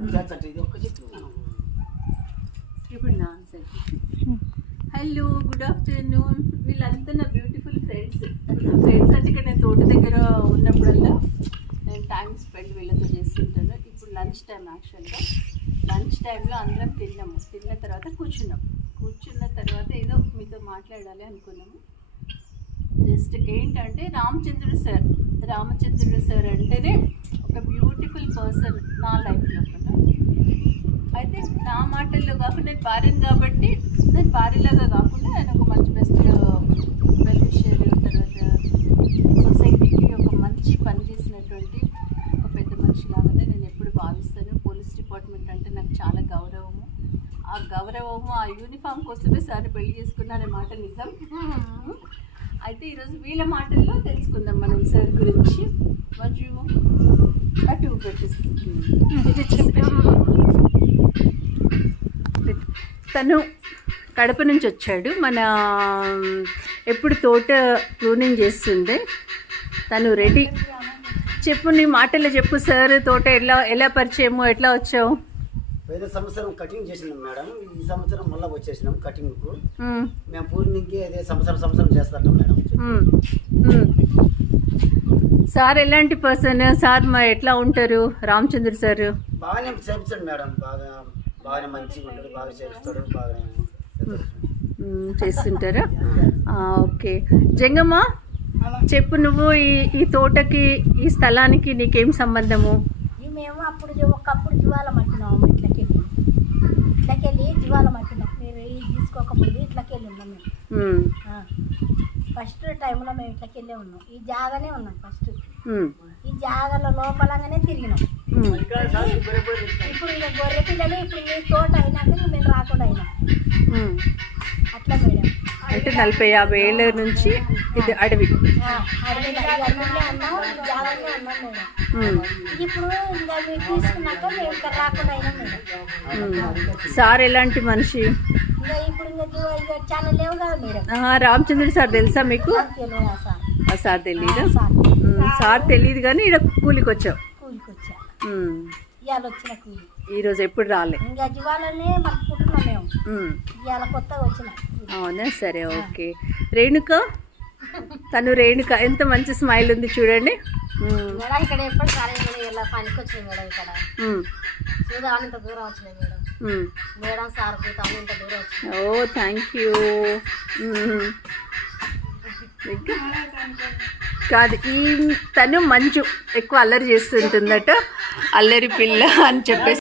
ఇప్పుడు నా hello good afternoon. వీళ్ళంతా నా బ్యూటిఫుల్ ఫ్రెండ్స్. ఫ్రెండ్స్ అంటే ఇక్కడ నేను తోట దగ్గర ఉన్నప్పుడల్లా నేను టైం స్పెండ్ వీళ్ళతో చేస్తుంటాను. ఇప్పుడు లంచ్ టైం, యాక్చువల్గా లంచ్ టైంలో అందరం తిన్నాము. తిన్న తర్వాత కూర్చున్న తర్వాత ఏదో మీతో మాట్లాడాలి అనుకున్నాము. జస్ట్ ఏంటంటే రామచంద్రుడు సార్ అంటేనే ఒక బ్యూటిఫుల్ పర్సన్ నా లైఫ్లో కదా. అయితే నా మాటల్లో కాకుండా నేను భార్యను కాబట్టి నేను భార్యలాగా కాకుండా నేను ఒక మంచి బెస్ట్ వెల్ విషర్, తర్వాత సొసైటీకి ఒక మంచి పని చేసినటువంటి ఒక పెద్ద మనిషి లాగానే నేను ఎప్పుడు భావిస్తాను. పోలీస్ డిపార్ట్మెంట్ అంటే నాకు చాలా గౌరవము. ఆ గౌరవము, ఆ యూనిఫామ్ కోసమే సార్ని పెళ్లి చేసుకున్నానే మాట నిజం. అయితే ఈరోజు వీళ్ళ మాటల్లో తెలుసుకుందాం మనం సార్ గురించి. మంచి అటు తను కడప నుంచి వచ్చాడు. మన ఎప్పుడు తోట ప్రూనింగ్ చేస్తుండే తను రెడీ. చెప్పు, నీ మాటల్లో చెప్పు సార్. తోట ఎలా పరిచయము, ఎట్లా వచ్చావు? పోయిన సంవత్సరం కటింగ్ చేసినాం మేడం. ఈ సంవత్సరం మళ్ళీ వచ్చేసినాం కటింగ్ కు. మేము పూర్ణింగ్కి అదే సంవత్సరం చేస్తాం మేడం. సార్ ఎలాంటి పర్సన్? సార్ ఎట్లా ఉంటారు రామచంద్ర సార్? బాగానే చేపిస్తాడు మేడం. బాగానే మంచిగా ఉంటాడు, బాగా చేపిస్తాడు, బాగా చేస్తుంటారా? ఓకే. జంగమ్మ చెప్పు, నువ్వు ఈ తోటకి, ఈ స్థలానికి నీకేం సంబంధము? మేము ఒకప్పుడు జీవాలం అంటున్నాము. ఇట్లకెళ్ళి జీవాలం అంటున్నాం. మీరు తీసుకోకముందు ఇట్లకెళ్ళి ఉన్నాం మేము. ఫస్ట్ టైంలో మేము ఇట్లకెళ్ళే ఉన్నాం. ఈ జాగానే ఉన్నాం ఫస్ట్. ఈ జాగాలో లోపలంగానే తిరిగినాం. ఇప్పుడు ఇక గొర్రె పిల్లలు ఇప్పుడు మీ తోట అయినాక మేము రాకుండా అయినాం. అట్లా మేడం. అంటే 40-50 ఏళ్ళ నుంచి ఇది అడవి. ఇప్పుడు ఇంకా మీరు తీసుకున్నాక మేము ఇక్కడ రాకుండా అయినా మేడం. సార్ ఎలాంటి మనిషి? ఇంకా ఇప్పుడు ఇంకా చాలా లేవు కదా మేడం. రామచంద్రుడు సార్ తెలుసా మీకు? సార్ తెలీదా? సార్ తెలియదు కానీ ఇక్కడ కూలికి వచ్చావు. ఇవాళ వచ్చిన కూలి. ఈరోజు ఎప్పుడు రాలే? ఇంకా జీవాలనే మర్చుకుంటున్నాం మేము. ఇవాళ కొత్తగా వచ్చిన. అవునా, సరే, ఓకే. రేణుక, తను రేణుక. ఎంత మంచి స్మైల్ ఉంది చూడండి. మేడం ఇక్కడ ఎప్పుడు సార్ ఇలా పనికి వచ్చినాయి మేడం. ఇక్కడ చూద్దామని ఇంత దూరం వచ్చినాయి మేడం. మేడం సార్ చూద్దామని ఇంత దూరం వచ్చినాయి. ఓ థ్యాంక్ యూ. కాదు, తను మంచు ఎక్కువ అల్లరి చేస్తుంటుందట. అల్లరి పిల్ల అని చెప్పేసి